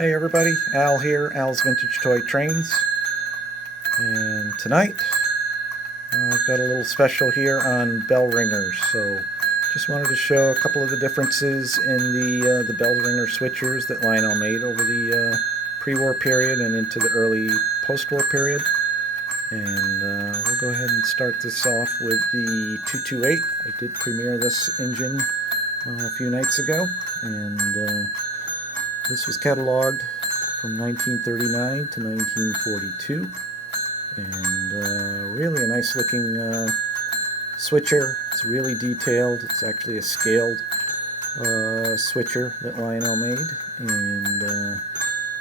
Hey everybody, Al here, Al's Vintage Toy Trains, and tonight I've got a little special here on bell ringers. So just wanted to show a couple of the differences in the bell ringer switchers that Lionel made over the pre-war period and into the early post-war period. And we'll go ahead and start this off with the 228. I did premiere this engine a few nights ago, and this was cataloged from 1939 to 1942, and really a nice looking switcher. It's really detailed. It's actually a scaled switcher that Lionel made, and the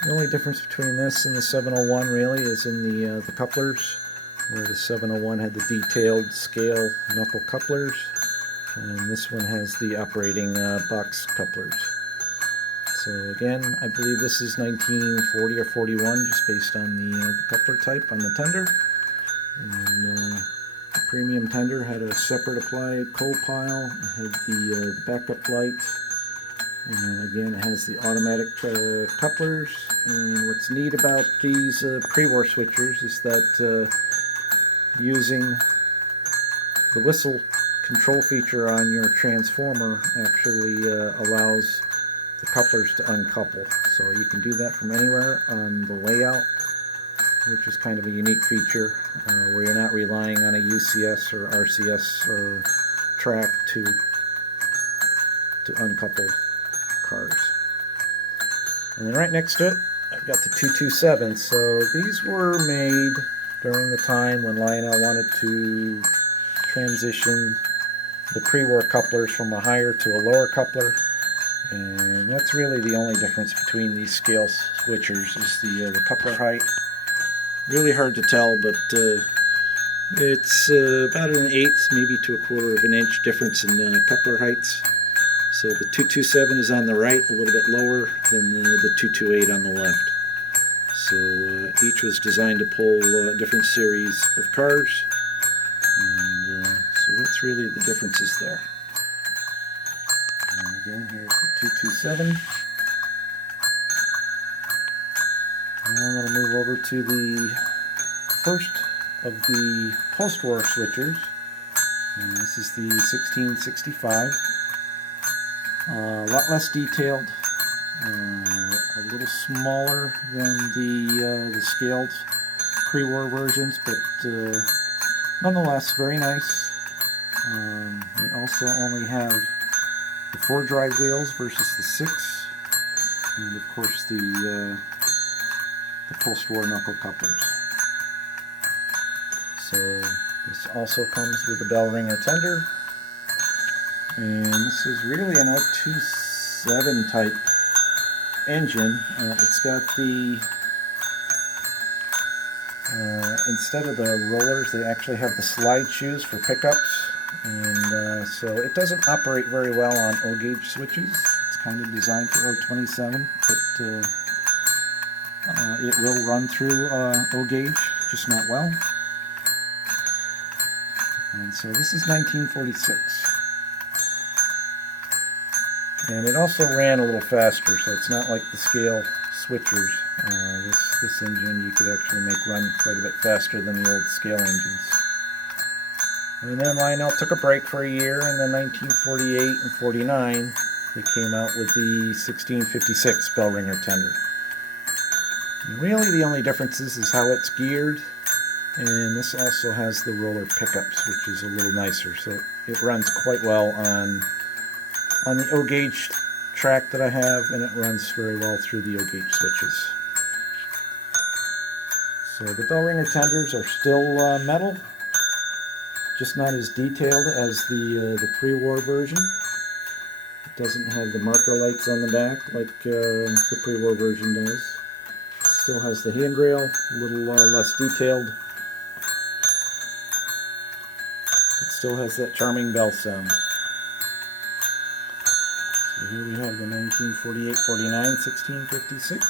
only difference between this and the 701 really is in the couplers, where the 701 had the detailed scale knuckle couplers, and this one has the operating box couplers. So again, I believe this is 1940 or 41, just based on the coupler type on the tender. And the premium tender had a separate applied coal pile. It had the backup light, and again it has the automatic couplers. And what's neat about these pre-war switchers is that using the whistle control feature on your transformer actually allows the couplers to uncouple. So you can do that from anywhere on the layout, which is kind of a unique feature where you're not relying on a UCS or RCS track to uncouple cars. And then right next to it, I've got the 227. So these were made during the time when Lionel wanted to transition the pre-war couplers from a higher to a lower coupler. And that's really the only difference between these scale switchers, is the coupler height. Really hard to tell, but it's about an eighth, maybe to a quarter of an inch difference in coupler heights. So the 227 is on the right, a little bit lower than the 228 on the left. So each was designed to pull a different series of cars, and so that's really the differences there. And again, here's the 227. And I'm going to move over to the first of the post-war switchers. And this is the 1665. A lot less detailed, a little smaller than the scaled pre-war versions, but nonetheless very nice. We also only have the 4 drive wheels versus the 6, and of course the post-war knuckle couplers. So this also comes with the bell ringer tender, and this is really an 027 type engine. It's got the instead of the rollers, they actually have the slide shoes for pickups. And so it doesn't operate very well on O-gauge switches. It's kind of designed for 027, but it will run through O-gauge, just not well. And so this is 1946. And it also ran a little faster, so it's not like the scale switchers. This engine you could actually make run quite a bit faster than the old scale engines. And then Lionel took a break for a year, and then 1948 and 49 they came out with the 1656 bell ringer tender. And really the only difference is how it's geared, and this also has the roller pickups, which is a little nicer, so it runs quite well on the O-gauge track that I have, and it runs very well through the O-gauge switches. So the bell ringer tenders are still metal, just not as detailed as the pre-war version. It doesn't have the marker lights on the back like the pre-war version does. It still has the handrail, a little less detailed. It still has that charming bell sound. So here we have the 1948-49 1656,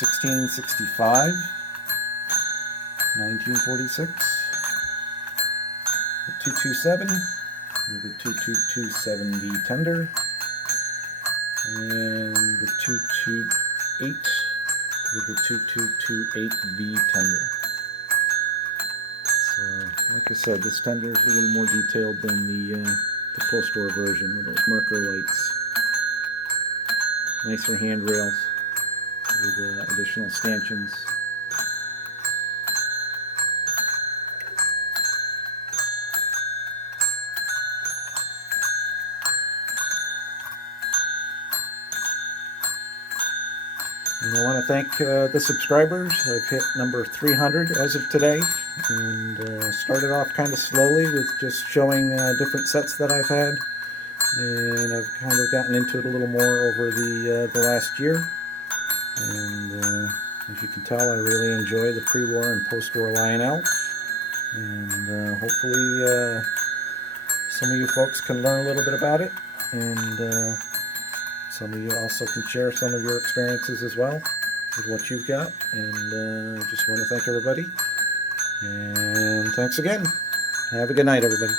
1665, 1946. The 227 with the 2227B tender, and the 228 with the 2228B tender. So, like I said, this tender is a little more detailed than the Postwar version with those marker lights. Nicer handrails with additional stanchions. And I want to thank the subscribers. I've hit number 300 as of today, and started off kind of slowly with just showing different sets that I've had, and I've kind of gotten into it a little more over the last year. And as you can tell, I really enjoy the pre-war and post-war Lionel, and hopefully some of you folks can learn a little bit about it, and some of you also can share some of your experiences as well with what you've got. And I just want to thank everybody. And thanks again. Have a good night, everybody.